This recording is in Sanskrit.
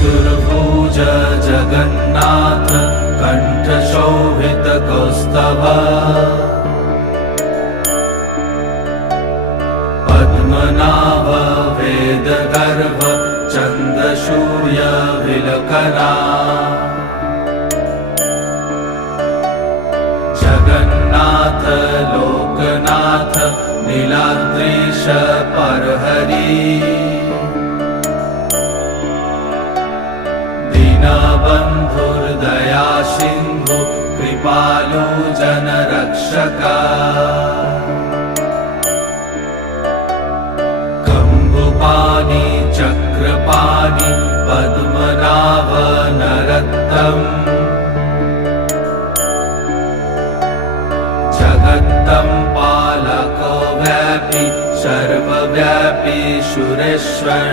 चतुर्भुज जगन्नाथ कण्ठशोभितकौस्तभ पद्मनाभ वेदगर्भ चन्द्रसूर्यविलकना जगन्नाथ लोकनाथ नीलाद्रीश परहरि दीनबन्धुर्दया सिन्धु कृपालु जनरक्षका कम्बुपाणि चक्रपाणि पद्मनाभ नरोत्तम जगत्तं पालको व्यापी सर्वव्यापी सुरेश्वर।